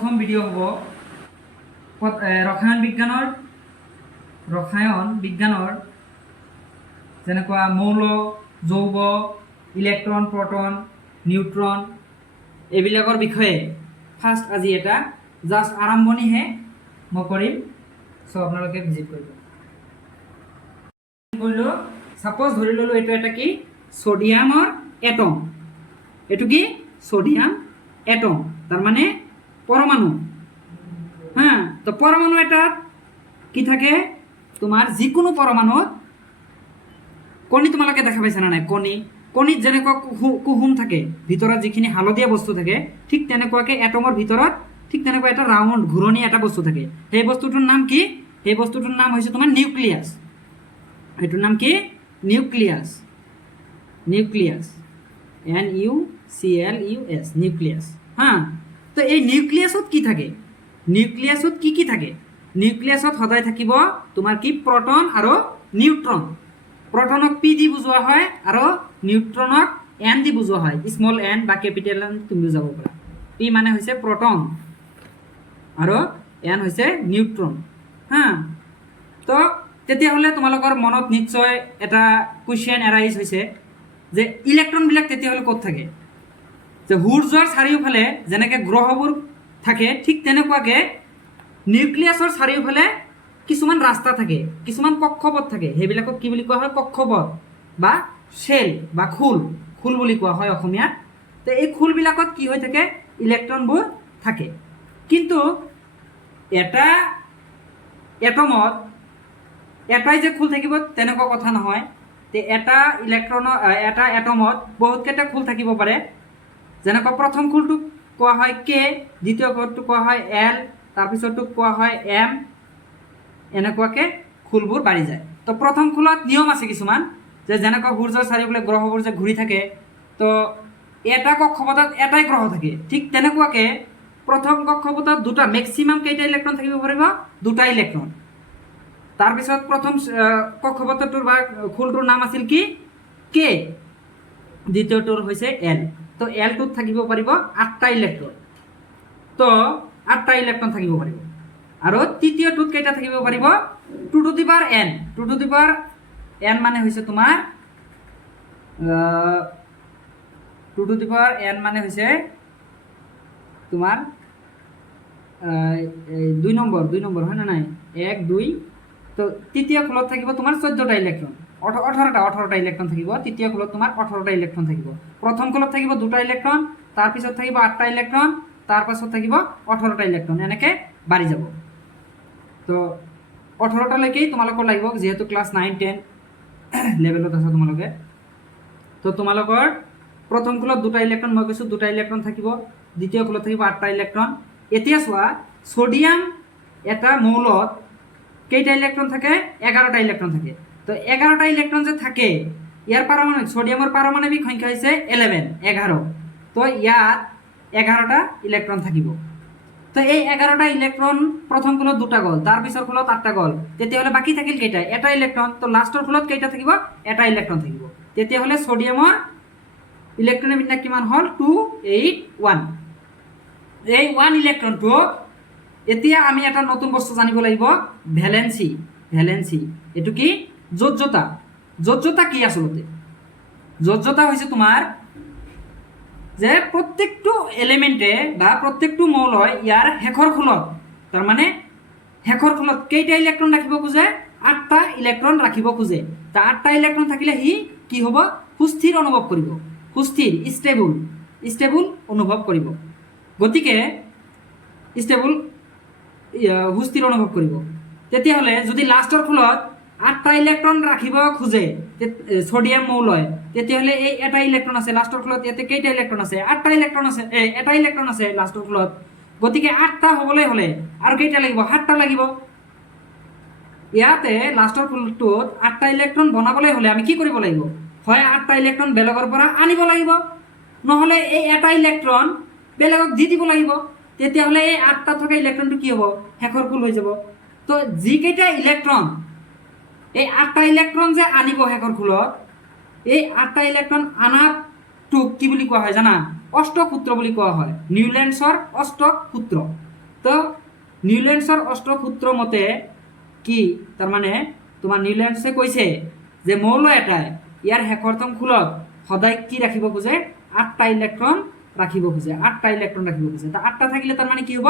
প্ৰথম ভিডিঅ' হ'ব ৰসায়ন বিজ্ঞানৰ যেনেকুৱা মৌল, যৌগ, ইলেক্ট্ৰন, প্ৰটন, নিউট্ৰন এইবিলাকৰ বিষয়ে ফাৰ্ষ্ট আজি এটা জাষ্ট আৰম্ভণিহে মই কৰিম। চ' আপোনালোকে ভিজিট কৰিব। কৰিলোঁ ছাপ'জ ধৰি ল'লোঁ এইটো এটা কি ছ'ডিয়ামৰ এটম। এইটো কি ছ'ডিয়াম এটম, তাৰমানে পৰমাণু। হা, তো পৰমাণু এটাত কি থাকে তোমাৰ যিকোনো পৰমাণুত কণী তোমালোকে দেখা পাইছা না নাই? কণীত যেনেকুৱা কুহুম থাকে, ভিতৰত যিখিনি হালধীয়া বস্তু থাকে, ঠিক তেনেকুৱাকৈ এটমৰ ভিতৰত ঠিক তেনেকুৱা এটা ৰাউণ্ড ঘূৰণি এটা বস্তু থাকে। সেই বস্তুটোৰ নাম কি? সেই বস্তুটোৰ নাম হৈছে তোমাৰ নিউক্লিয়াছ। সেইটোৰ নাম কি? নিউক্লিয়াছ। NUCLUS, nucleus. হা, তো এই নিউক্লিয়াছত কি থাকে? নিউক্লিয়াছত কি থাকে? নিউক্লিয়াছত সদায় থাকিব তোমাৰ কি প্ৰটন আৰু নিউট্ৰন। প্ৰটনক পি দি বুজোৱা হয় আৰু নিউট্ৰনক এন দি বুজোৱা হয়। স্মল এন বা কেপিটেল এন তুমি বুজাব পাৰা। পি মানে হৈছে প্ৰটন আৰু এন হৈছে নিউট্ৰন। হা, তো তেতিয়াহ'লে তোমালোকৰ মনত নিশ্চয় এটা কুৱেশ্যন এৰাইজ হৈছে যে ইলেক্ট্ৰনবিলাক তেতিয়াহ'লে ক'ত থাকে? যে সূৰ্যৰ চাৰিওফালে যেনেকৈ গ্ৰহবোৰ থাকে, ঠিক তেনেকুৱাকৈ নিউক্লিয়াছৰ চাৰিওফালে কিছুমান ৰাস্তা থাকে, কিছুমান কক্ষপথ থাকে। সেইবিলাকক কি বুলি কোৱা হয়? কক্ষপথ বা শেল বা খোল বুলি কোৱা হয় অসমীয়াত। তো এই খোলবিলাকত কি হৈ থাকে? ইলেক্ট্ৰনবোৰ থাকে। কিন্তু এটা এটমত এটাই যে খোল থাকিব তেনেকুৱা কথা নহয়। এটা এটমত বহুতকেইটা খোল থাকিব পাৰে। যেনেকুৱা প্ৰথম খোলটোক কোৱা হয় কে, দ্বিতীয় খোলটোক কোৱা হয় এল, তাৰপিছতটোক কোৱা হয় এম। এনেকুৱাকৈ খোলবোৰ বাঢ়ি যায়। তো প্ৰথম খোলত নিয়ম আছে কিছুমান, যে যেনেকুৱা সূৰ্যৰ চাৰিওফালে গ্ৰহবোৰ যে ঘূৰি থাকে, তো এটা কক্ষপথত এটাই গ্ৰহ থাকে। ঠিক তেনেকুৱাকৈ প্ৰথম কক্ষপথত দুটা, মেক্সিমাম কেইটা ইলেক্ট্ৰন থাকিব পাৰিব? দুটা ইলেক্ট্ৰন। তাৰপিছত প্ৰথম কক্ষপথটোৰ বা খোলটোৰ নাম আছিল কি? কে। দ্বিতীয়টোৰ হৈছে এল। তো এলটোত থাকিব পাৰিব 8টা ইলেক্ট্ৰন। তো 8টা ইলেক্ট্ৰন থাকিব পাৰিব। আৰু তৃতীয়টোত কেইটা থাকিব পাৰিব? 2 to the power n। 2 to the power n মানে হৈছে তোমাৰ 2 to the power n মানে হৈছে তোমাৰ 2 নম্বৰ হয় না নাই? 1 2। তো তৃতীয় খোলত থাকিব তোমাৰ 14টা ইলেক্ট্ৰন, 18টা ইলেক্ট্ৰন থাকিব। তৃতীয় খোলত তোমাৰ 18টা ইলেক্ট্ৰন থাকিব। প্ৰথম খোলত থাকিব 2টা ইলেক্ট্ৰন, তাৰপিছত থাকিব 8টা ইলেক্ট্ৰন, তাৰপাছত থাকিব 18টা ইলেক্ট্ৰন। এনেকৈ বাঢ়ি যাব। তো 18টালৈকেই তোমালোকৰ লাগিব, যিহেতু ক্লাছ 9 10 লেভেলত আছা তোমালোকে। তো তোমালোকৰ প্ৰথম খোলত 2টা ইলেক্ট্ৰন, মই কৈছোঁ 2টা ইলেক্ট্ৰন থাকিব। দ্বিতীয় খোলত থাকিব 8টা ইলেক্ট্ৰন। এতিয়া চোৱা, ছ'ডিয়াম এটা মৌলত কেইটা ইলেক্ট্ৰন থাকে? 11টা ইলেক্ট্ৰন থাকে। তো 11টা ইলেক্ট্ৰন যে থাকে, ইয়াৰ পাৰমাণৱিক ছ'ডিয়ামৰ পাৰমাণৱিক সংখ্যা হৈছে 11। তো ইয়াত 11টা ইলেক্ট্ৰন থাকিব। তো এই 11টা ইলেক্ট্ৰন প্ৰথম খোলত 2টা গ'ল, তাৰপিছৰ খোলত 8টা গ'ল। তেতিয়াহ'লে বাকী থাকিল কেইটা? এটা ইলেক্ট্ৰন। তো লাষ্টৰ খোলত কেইটা থাকিব? এটা ইলেক্ট্ৰন থাকিব। তেতিয়াহ'লে ছ'ডিয়ামৰ ইলেক্ট্ৰনৰ বিন্যাস কিমান হ'ল? 2 8 1। এই 1 ইলেক্ট্ৰনটো এতিয়া আমি এটা নতুন বস্তু জানিব লাগিব, ভেলেন্সি। এইটো কি? যোজ্যতা কি আচলতে? যোজ্যতা হৈছে তোমাৰ যে প্ৰত্যেকটো এলিমেণ্টে বা প্ৰত্যেকটো মৌলই ইয়াৰ শেষৰ খোলত, তাৰমানে শেষৰ খোলত কেইটা ইলেক্ট্ৰন ৰাখিব খোজে? 8টা ইলেক্ট্ৰন ৰাখিব খোজে। তো 8টা ইলেক্ট্ৰন থাকিলে সি কি হ'ব? সুস্থিৰ অনুভৱ কৰিব। সুস্থিৰ, ষ্টেবল অনুভৱ কৰিব। গতিকে সুস্থিৰ অনুভৱ কৰিব। তেতিয়াহ'লে যদি লাষ্টৰ খোলত 8টা ইলেক্ট্ৰন ৰাখিব খোজে ছ'ডিয়াম মৌলই, তেতিয়াহ'লে এই এটা ইলেক্ট্ৰন আছে লাষ্টৰ খোলত। ইয়াতে কেইটা ইলেক্ট্ৰন আছে? 8টা ইলেক্ট্ৰন আছে। এটা ইলেক্ট্ৰন আছে লাষ্টৰ খোলত। গতিকে 8টা হ'বলৈ হ'লে আৰু কেইটা লাগিব? 7টা লাগিব। ইয়াতে লাষ্টৰ খোলটোত 8টা ইলেক্ট্ৰন বনাবলৈ হ'লে আমি কি কৰিব লাগিব? হয় 8টা ইলেক্ট্ৰন বেলেগৰ পৰা আনিব লাগিব, নহ'লে এই এটা ইলেক্ট্ৰন বেলেগক দি দিব লাগিব। তেতিয়াহ'লে এই 8টা থকা ইলেক্ট্ৰনটো কি হ'ব? শেষৰ খোল হৈ যাব। তো যিকেইটা ইলেক্ট্ৰন, এই 8টা ইলেক্ট্ৰন যে আনিব শেষৰ খোলত, এই 8টা ইলেক্ট্ৰন আনাটোক কি বুলি কোৱা হয় জানা? অষ্টক সূত্ৰ বুলি কোৱা হয়। নিউল্যান্ডছৰ অষ্টক সূত্ৰ। তো নিউল্যান্ডছৰ অষ্টসূত্ৰ মতে কি তাৰমানে তোমাৰ নিউল্যান্ডছে কৈছে যে মৌল এটাই ইয়াৰ শেষৰতম খোলত সদায় কি ৰাখিব খোজে 8টা ইলেক্ট্ৰন ৰাখিব খোজে 8টা ইলেক্ট্ৰন ৰাখিব খোজে তো 8টা থাকিলে তাৰমানে কি হ'ব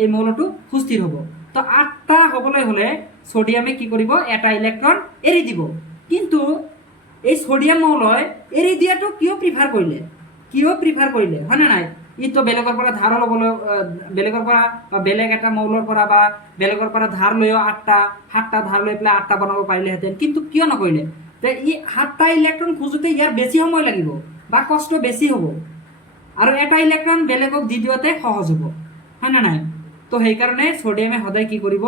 এই মৌলটো সুস্থিৰ হ'ব তো 8টা হ'বলৈ হ'লে সোডিয়ামে কি কৰিব এটা ইলেক্ট্ৰন এৰি দিব কিন্তু এই সোডিয়াম মৌলই এৰি দিয়াটো কিয় প্ৰিফাৰ কৰিলে হয়নে নাই ইটো বেলেগৰ পৰা ধাৰ ল'বলৈ বেলেগৰ পৰা বেলেগ এটা মৌলৰ পৰা বা বেলেগৰ পৰা ধাৰ লৈও 7টা ধাৰ লৈ পেলাই 8টা বনাব পাৰিলেহেঁতেন কিন্তু কিয় নকৰিলে তে ই 7টা ইলেক্ট্ৰন খোজোতে ইয়াৰ বেছি সময় লাগিব বা কষ্ট বেছি হ'ব আৰু এটা ইলেক্ট্ৰন বেলেগক দি দিওঁতে সহজ হ'ব হয়নে নাই তো সেইকাৰণে সোডিয়ামে সদায় কি কৰিব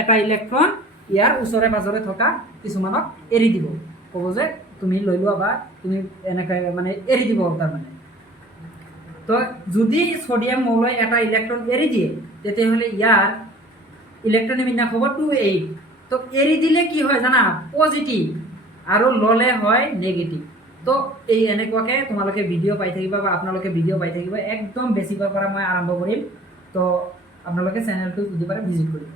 এটা ইলেক্ট্ৰন ইয়াৰ ওচৰে পাজৰে থকা কিছুমানক এৰি দিব ক'ব যে তুমি লৈ লোৱা বা তুমি এনেকৈ মানে এৰি দিব তাৰমানে তো যদি সোডিয়াম মৌলই এটা ইলেক্ট্ৰন এৰি দিয়ে তেতিয়াহ'লে ইয়াৰ ইলেক্ট্ৰনিক বিন্যাস হ'ব 2,8 তো এৰি দিলে কি হয় জানা পজিটিভ আৰু ল'লে হয় নেগেটিভ তো এই এনেকুৱাকৈ তোমালোকে ভিডিঅ' পাই থাকিবা বা আপোনালোকে ভিডিঅ' পাই থাকিব একদম বেছিকৰ পৰা মই আৰম্ভ কৰিম তো আপোনালোকে চেনেলটো যদি পাৰে ভিজিট কৰিব